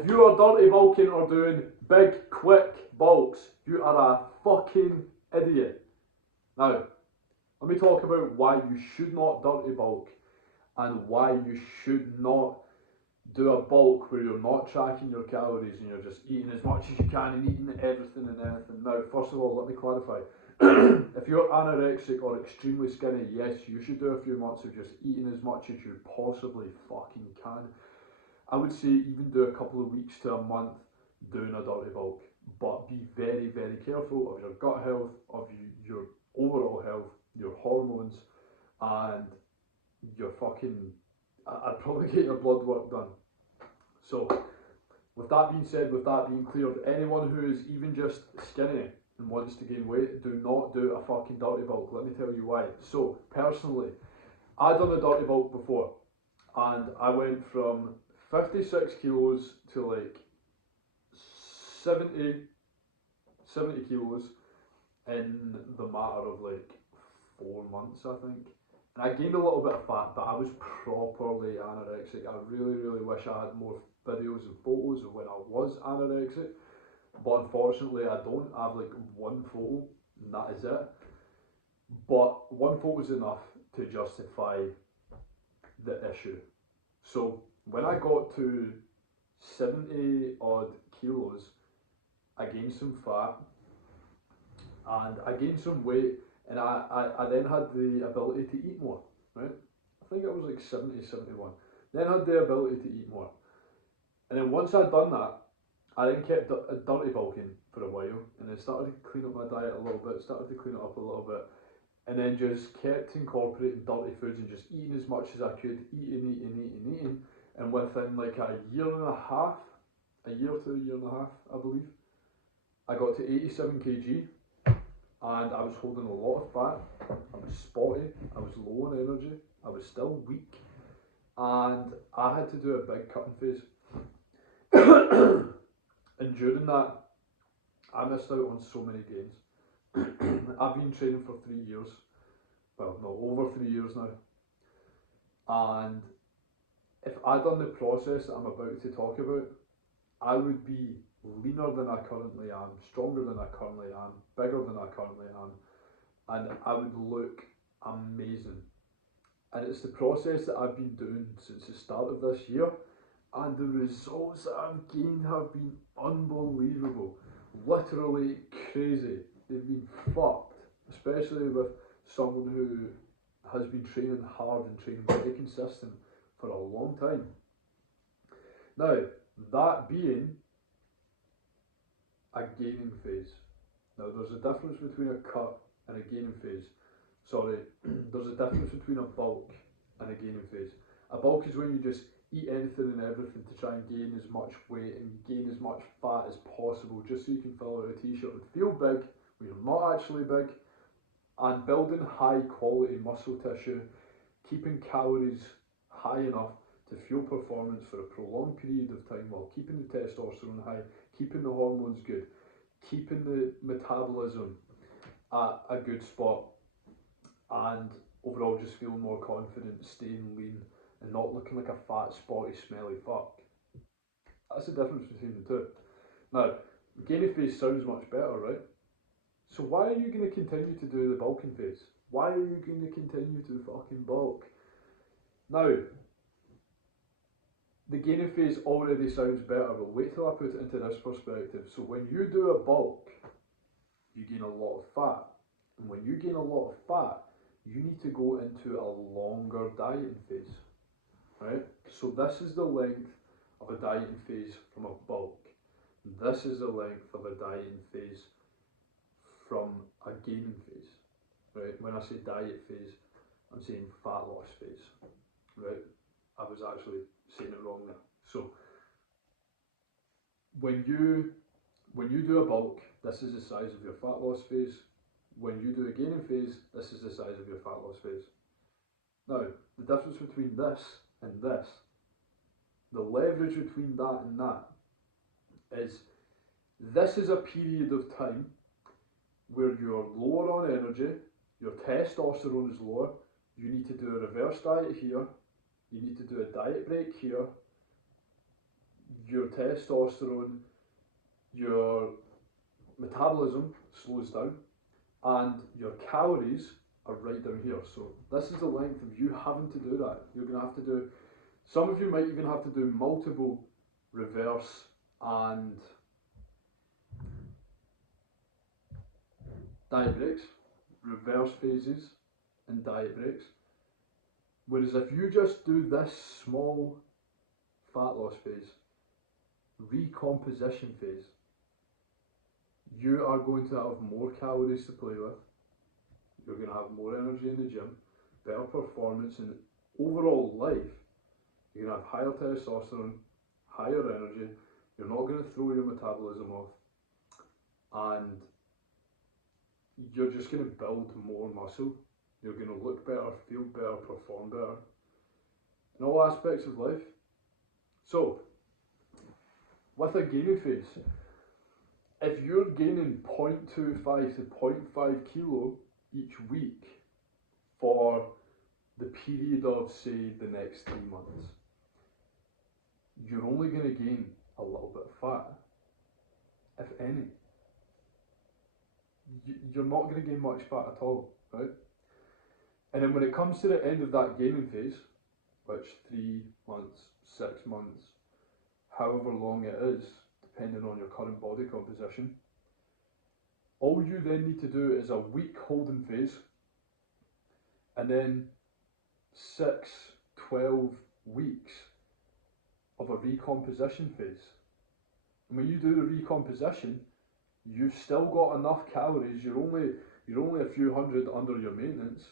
If you are dirty bulking or doing big, quick bulks, you are a fucking idiot. Now, let me talk about why you should not dirty bulk and why you should not do a bulk where you're not tracking your calories and you're just eating as much as you can and eating everything and anything. Now, first of all, let me clarify. If you're anorexic or extremely skinny, yes, you should do a few months of just eating as much as you possibly fucking can. I would say even do a couple of weeks to a month doing a dirty bulk, but be very, very careful of your gut health, of your overall health, your hormones, and your fucking. I'd probably get your blood work done. So, with that being said, with that being cleared, anyone who is even just skinny and wants to gain weight, do not do a fucking dirty bulk. Let me tell you why. So, personally, I done a dirty bulk before, and I went from 56 kilos to like 70, 70 kilos in the matter of like 4 months, I think. And I gained a little bit of fat, but I was properly anorexic. I really, really wish I had more videos and photos of when I was anorexic, but unfortunately I don't. I have like one photo, and that is it. But one photo is enough to justify the issue. So when I got to 70 odd kilos, I gained some fat and I gained some weight, and I then had the ability to eat more, right? I think it was like 70, 71. Then had the ability to eat more. And then once I'd done that, I then kept dirty bulking for a while, and then started to clean up my diet a little bit, started to clean it up a little bit, and then just kept incorporating dirty foods and just eating as much as I could, eating. And within like a year and a half, a year to a year and a half, I believe, I got to 87 kg, and I was holding a lot of fat. I was spotty, I was low on energy, I was still weak, and I had to do a big cutting phase. And during that, I missed out on so many gains. I've been training for 3 years, well, no, over 3 years now, and if I'd done the process that I'm about to talk about, I would be leaner than I currently am, stronger than I currently am, bigger than I currently am, and I would look amazing. And it's the process that I've been doing since the start of this year, and the results that I've gained have been unbelievable. Literally crazy. They've been fucked, especially with someone who has been training hard and training very consistent for a long time. Now, that being a gaining phase. Now, there's a difference between a cut and a gaining phase. Sorry, there's a difference between a bulk and a gaining phase. A bulk is when you just eat anything and everything to try and gain as much weight and gain as much fat as possible, just so you can fill out a t-shirt and feel big when you're not actually big, and building high quality muscle tissue, keeping calories high enough to fuel performance for a prolonged period of time while keeping the testosterone high, keeping the hormones good, keeping the metabolism at a good spot, and overall just feeling more confident, staying lean, and not looking like a fat, spotty, smelly fuck. That's the difference between the two. Now, gaining phase sounds much better, right? So why are you going to continue to do the bulking phase? Why are you going to continue to fucking bulk? Now, the gaining phase already sounds better, but wait till I put it into this perspective. So when you do a bulk, you gain a lot of fat. And when you gain a lot of fat, you need to go into a longer dieting phase, right? So this is the length of a dieting phase from a bulk. This is the length of a dieting phase from a gaining phase, right? When I say diet phase, I'm saying fat loss phase, right? I was actually saying it wrong there. So when you do a bulk, this is the size of your fat loss phase. When you do a gaining phase, this is the size of your fat loss phase. Now, the difference between this and this, the leverage between that and that, is this is a period of time where you're lower on energy, your testosterone is lower, you need to do a reverse diet here, you need to do a diet break here, your testosterone, your metabolism slows down, and your calories are right down here. So this is the length of you having to do that. You're going to have to do, some of you might even have to do multiple reverse and diet breaks, reverse phases and diet breaks. Whereas if you just do this small fat loss phase, recomposition phase, you are going to have more calories to play with. You're going to have more energy in the gym, better performance, and overall life. You're going to have higher testosterone, higher energy. You're not going to throw your metabolism off, and you're just going to build more muscle. You're going to look better, feel better, perform better in all aspects of life. So, with a gaining phase, if you're gaining 0.25 to 0.5 kilo each week for the period of, say, the next 3 months, you're only going to gain a little bit of fat, if any. You're not going to gain much fat at all, right? And then when it comes to the end of that gaining phase, which 3 months, 6 months, however long it is, depending on your current body composition, all you then need to do is a week holding phase, and then 6, 12 weeks of a recomposition phase. And when you do the recomposition, you've still got enough calories. You're only a few hundred under your maintenance.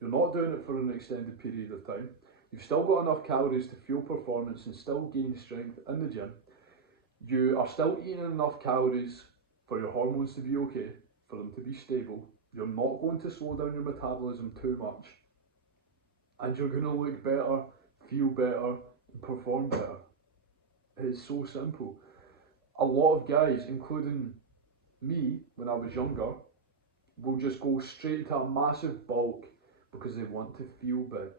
You're not doing it for an extended period of time. You've still got enough calories to fuel performance and still gain strength in the gym. You are still eating enough calories for your hormones to be okay, for them to be stable. You're not going to slow down your metabolism too much. And you're going to look better, feel better, and perform better. It's so simple. A lot of guys, including me when I was younger, will just go straight to a massive bulk because they want to feel big.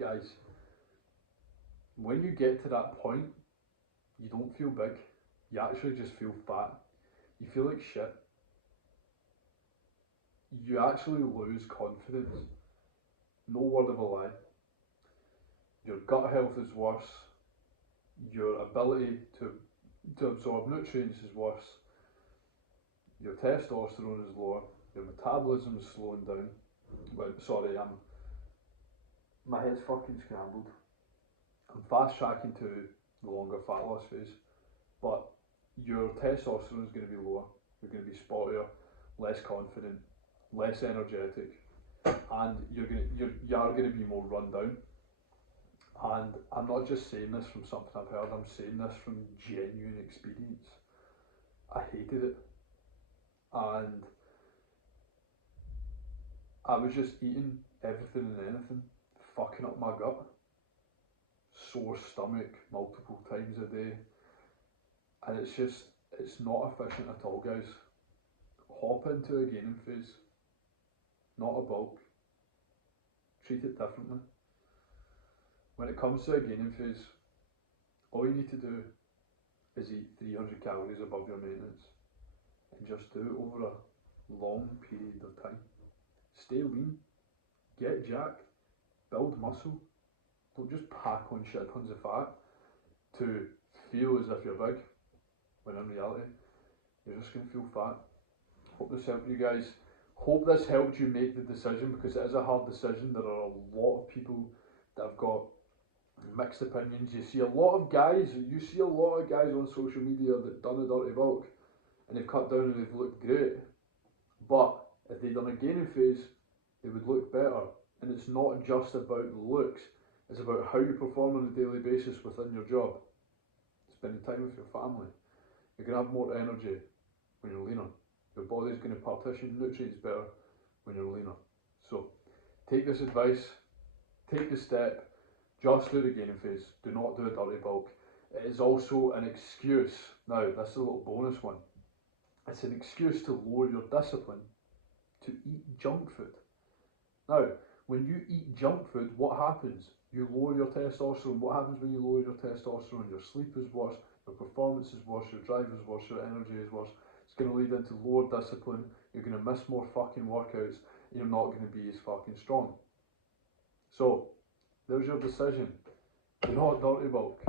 Guys, when you get to that point, you don't feel big, you actually just feel fat. You feel like shit. You actually lose confidence. No word of a lie. Your gut health is worse. Your ability to absorb nutrients is worse. Your testosterone is lower. Your metabolism is slowing down. Well, sorry, my head's fucking scrambled. I'm fast tracking to the longer fat loss phase, but your testosterone is going to be lower. You're going to be spottier, less confident, less energetic, and you are going to be more run down. And I'm not just saying this from something I've heard. I'm saying this from genuine experience. I hated it, and I was just eating everything and anything, fucking up my gut, sore stomach multiple times a day, and it's not efficient at all, guys. Hop into a gaining phase, not a bulk. Treat it differently. When it comes to a gaining phase, all you need to do is eat 300 calories above your maintenance, and just do it over a long period of time. Stay lean, get jacked, build muscle. Don't just pack on shit tons of fat to feel as if you're big, when in reality, you're just going to feel fat. Hope this helped you guys. Hope this helped you make the decision, because it is a hard decision. There are a lot of people that have got mixed opinions. You see a lot of guys on social media that done a dirty bulk and they've cut down and they've looked great. But if they'd done a gaining phase, they would look better. And it's not just about the looks, it's about how you perform on a daily basis within your job. Spending time with your family. You're going to have more energy when you're leaner. Your body's going to partition nutrients better when you're leaner. So take this advice, take the step, just do the gaining phase. Do not do a dirty bulk. It is also an excuse. Now, this is a little bonus one. It's an excuse to lower your discipline to eat junk food. Now, when you eat junk food, what happens? You lower your testosterone. What happens when you lower your testosterone? Your sleep is worse, your performance is worse, your drive is worse, your energy is worse. It's going to lead into lower discipline. You're going to miss more fucking workouts. You're not going to be as fucking strong. So, there's your decision. Do not dirty bulk.